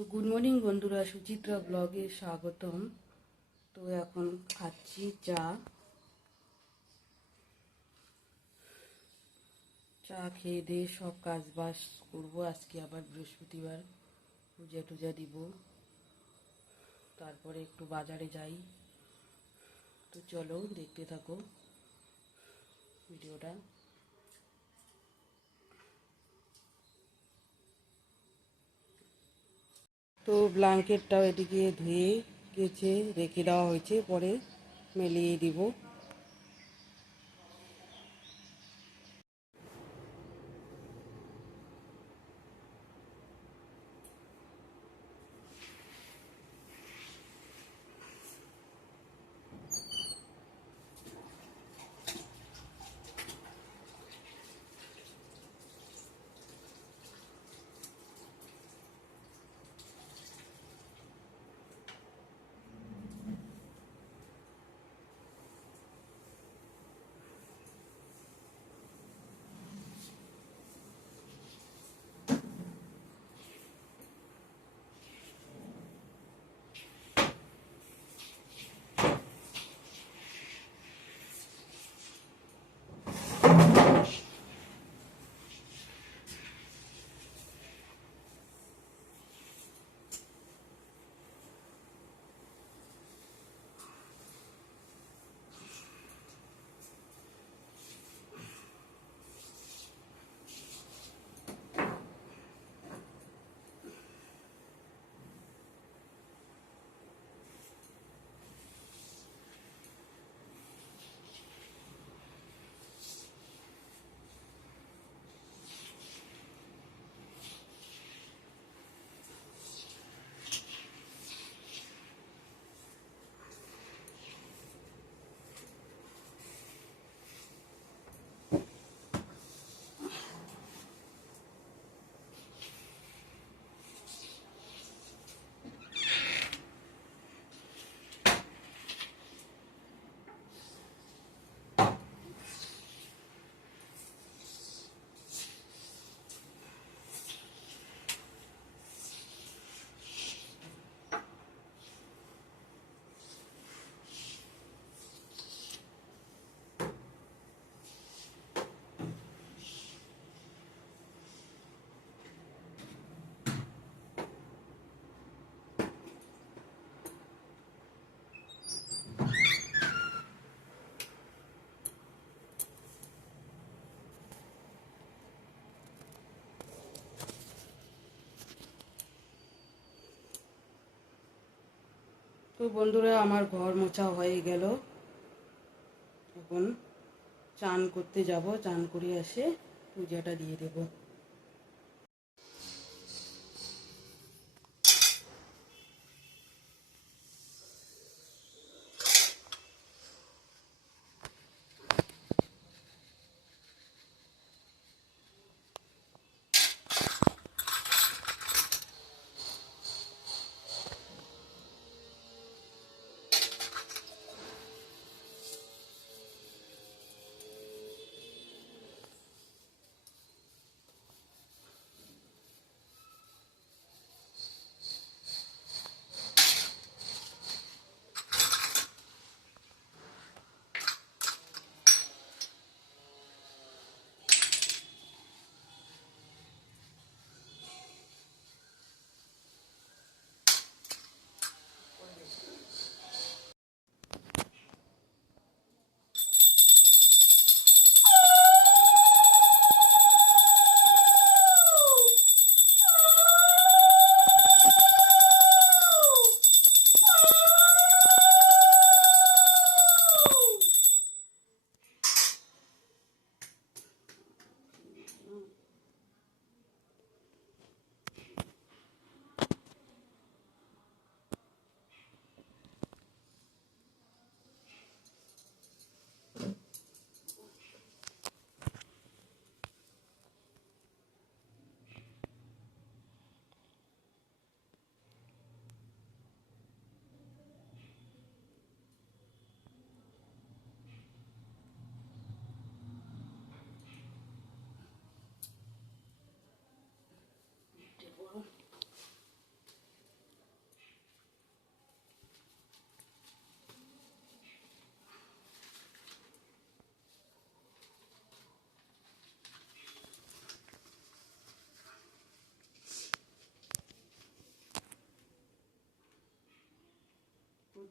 তো good morning বন্ধুরা, সুচিত্রা ব্লগে স্বাগতম। তো এখন খাচ্ছি চা। চা খেয়ে দিয়ে সব কাজ বাজ করবো। আজকে আবার বৃহস্পতিবার, পূজা টুজা দিব, তারপরে একটু বাজারে যাই। তো চলো দেখতে থাকো ভিডিওটা। তো ব্ল্যাঙ্কেটটাও এদিকে ধুয়ে গেছে, রেখে দেওয়া হয়েছে, পরে মেলিয়ে দিব। তো বন্ধুরা, আমার ঘর মোছা হয়ে গেল। এখন চান করতে যাব, চান করে এসে পূজাটা দিয়ে দেব।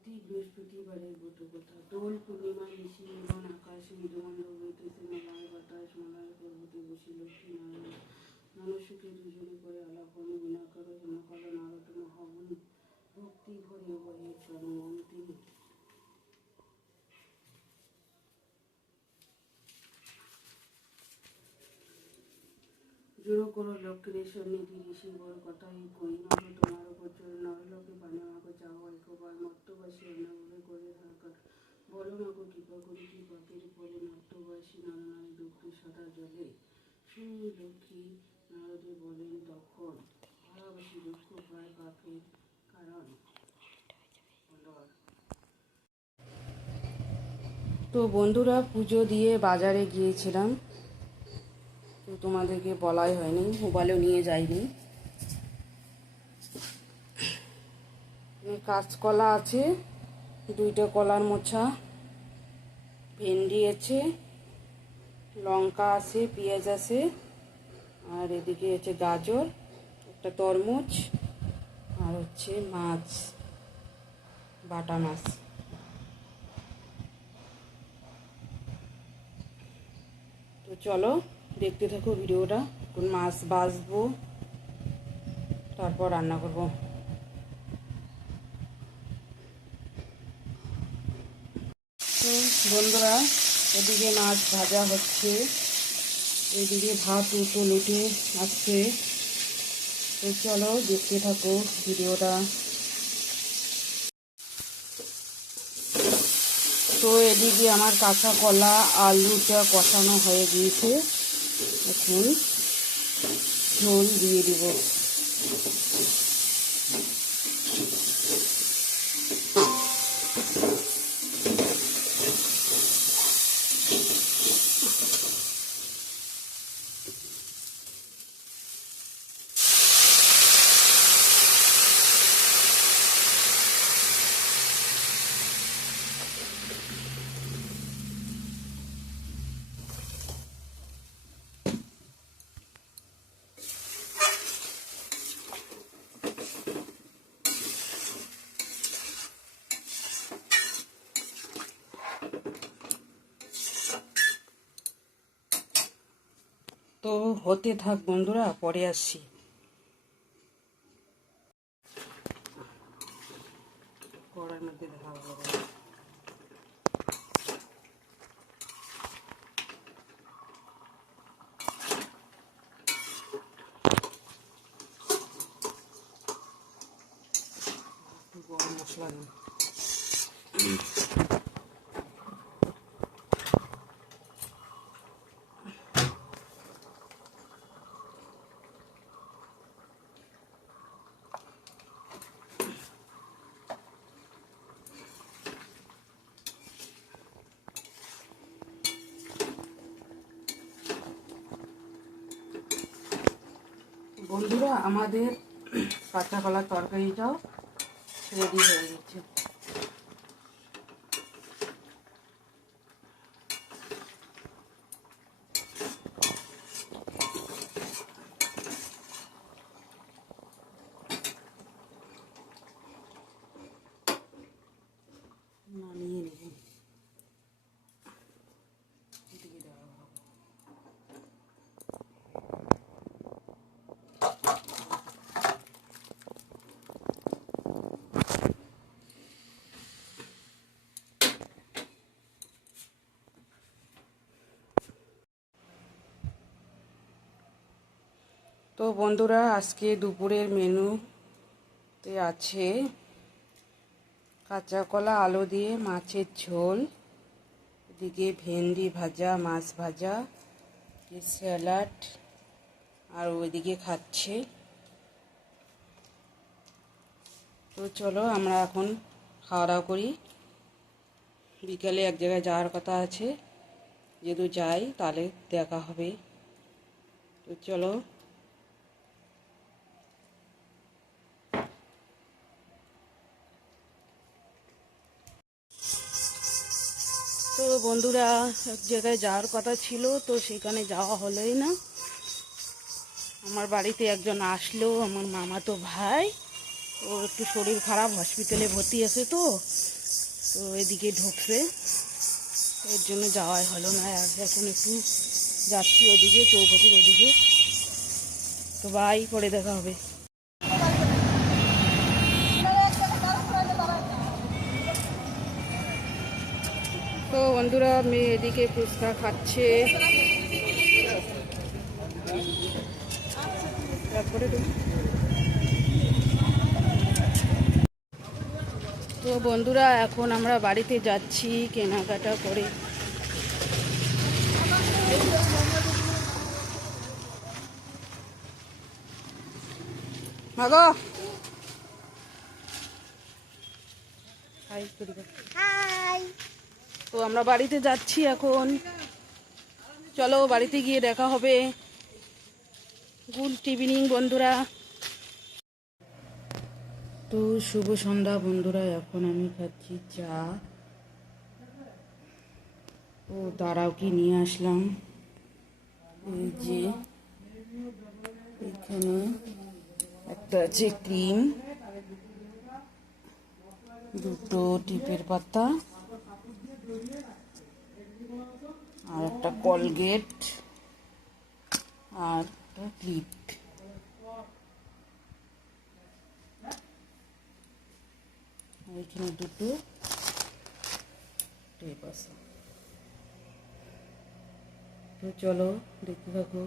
প্রতি বৃহস্পতিবারের ব্রত কথা। দোল পূর্ণিমা নিশি মিলন আকাশে মৃদুমন্দ হইতেছে মলয় বাতাস মলয় পর্বতে বসি লক্ষ্মী নারায়ণ মনুষ্যকে দুজনে করে আলাপন বিনাকর হেমকাল নারদম হবন ভক্তি ভরে বহে প্রাণ তিনি। জোড়ো করো লক্ষ্মীরেশ্বর নিধি ঋষি বড় কথাই কই নর তোমার গোচর নরলোকে পানে মাগো চাও একবার মর্তবাসী অন্যভাবে করে থাকার বলো মাগো কৃপা করি কি পাপের ফলে মর্তবাসী নারায়ণ দুঃখে সদা জলে শুনি লক্ষ্মী নারদে বলেন তখন হারাবাসী দুঃখ পায় পাপের কারণ। তো বন্ধুরা পুজো দিয়ে বাজারে গিয়েছিলাম, তো তোমাদেরকে বলাই হয়নি, মোবাইলেও নিয়ে যাইনি। কাঁচকলা আছে, 2টা কলার মোছা, ভেন্ডি আছে, লঙ্কা আছে, পেঁয়াজ আছে, আর এদিকে আছে গাজর, একটা তরমুজ, আর হচ্ছে মাছ, বাটা মাছ। তো চলো দেখতে থাকো ভিডিওটা। কোন মাছ ভাজবো, তারপর রান্না করব। তো বন্ধুরা, এদিকে মাছ ভাজা হচ্ছে, এদিকে ভাত উঠে আসছে। তো চলো দেখতে থাকো ভিডিওটা। তো এদিকে আমার কাঁচা কলা আলুটা কষানো হয়ে গিয়েছে, এখন ঝোল দিয়ে দিব। তো হতে থাক বন্ধুরা, পরে আসছি। কড়াইয়ের মধ্যে ঢাল হবে। গরম মশলা দিন। বন্ধুরা, আমাদের কাঁচা কলার তরকারিটাও রেডি হয়ে গেছে। নামিয়ে নেব। এদিকে দেওয়া হবে। তো বন্ধুরা, আজকে দুপুরের মেনুতে আছে কাঁচা কলা আলু দিয়ে মাছের ঝোল, এদিকে ভেন্ডি ভাজা, মাছ ভাজা, স্যালাড, আর ওইদিকে খাচ্ছে। তো চলো আমরা এখন খাওয়া দাওয়া করি। বিকালে এক জায়গায় যাওয়ার কথা আছে, যদি যাই তাহলে দেখা হবে। তো চলো। তো বন্ধুরা, এক জায়গায় যাওয়ার কথা ছিল, তো সেখানে যাওয়া হলোই না। আমার বাড়িতে একজন আসলো, আমার মামাতো ভাই, ওর একটু শরীর খারাপ, হসপিটালে ভর্তি আছে তো তো এদিকে ঢুকছে, এর জন্য যাওয়াই হলো না। আর এখন একটু যাচ্ছি ওদিকে, চৌপতির ওদিকে। তো বাই, পরে দেখা হবে। তো বন্ধুরা, মেয়ে এদিকে ফুচকা খাচ্ছে। তারপরে তো বন্ধুরা, এখন আমরা বাড়িতে যাচ্ছি কেনাকাটা করে। মাগো হাই। তো আমরা বাড়িতে যাচ্ছি এখন, চলো বাড়িতে গিয়ে দেখা হবে। গুড ইভিনিং বন্ধুরা। তো শুভ সন্ধ্যা বন্ধুরা, এখন আমি খাচ্ছি চা। ও দাঁড়াও, কি নিয়ে আসলাম, এই যে এখানে একটা আছে ক্রিম, দুটো টিপের পাতা, আর একটা কলগেট, আর একটা ক্লিপ। এখানে দুটো টেপ আছে। তো চলো দেখতে থাকো।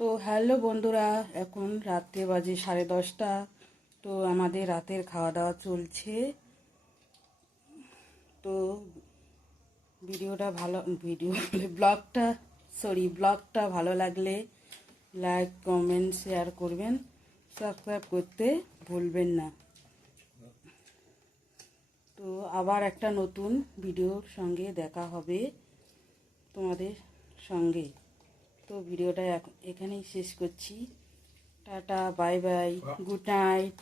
তো হ্যালো বন্ধুরা, এখন রাত্রে বাজে 10:30। তো আমাদের রাতের খাওয়া দাওয়া চলছে। তো ব্লগটা ভালো লাগলে লাইক, কমেন্ট, শেয়ার করবেন, সাবস্ক্রাইব করতে ভুলবেন না। তো আবার একটা নতুন ভিডিওর সঙ্গে দেখা হবে তোমাদের সঙ্গে। তো ভিডিওটা এখানেই শেষ করছি। Tata, bye bye, good night.